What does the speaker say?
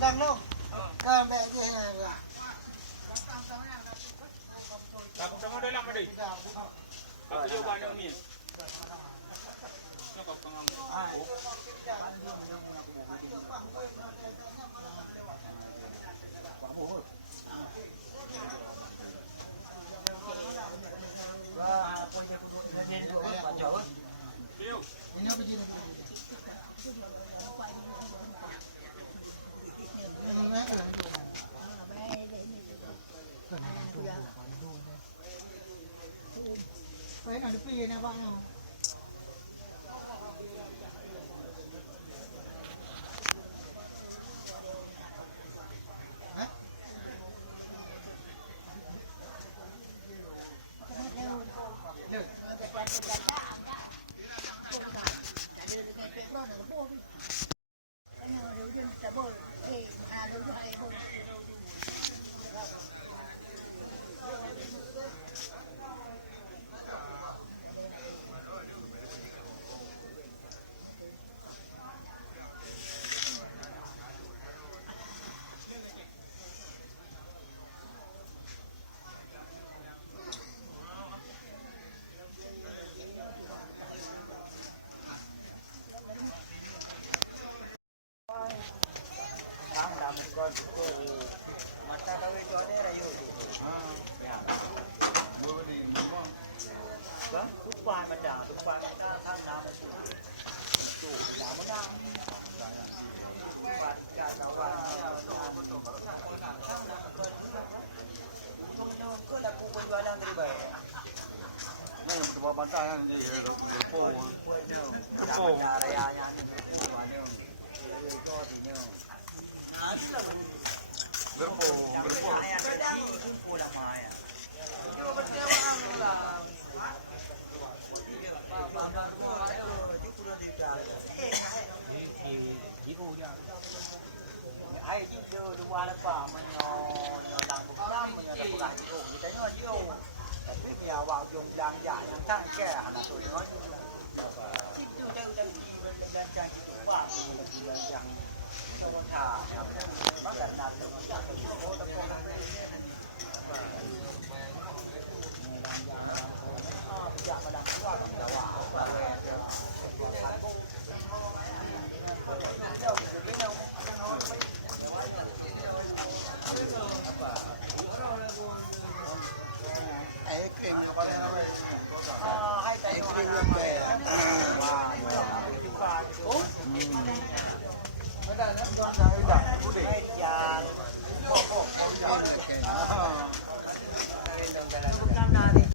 đang luôn cơ mẹ kia này rồi là cũng trong đây làm đi aku juga ada ni nó còn ini apa jenis Cái nào được phi nè bạn nào. Hả? Bantayan di grupo areanya grupo ai chứ chưa đi qua lớp vào mà nhỏ đằng một năm mà nhỏ đằng một ngày cũng như thế nó nhiều tiếp theo vào dùng làng giải hàng tháng kẻ là tôi nói chung là chích từ đâu đang đi đang trang trí đúng vào đang trang cho con thả nó là làm được cái cái ô tô con nó và làm mà làm qua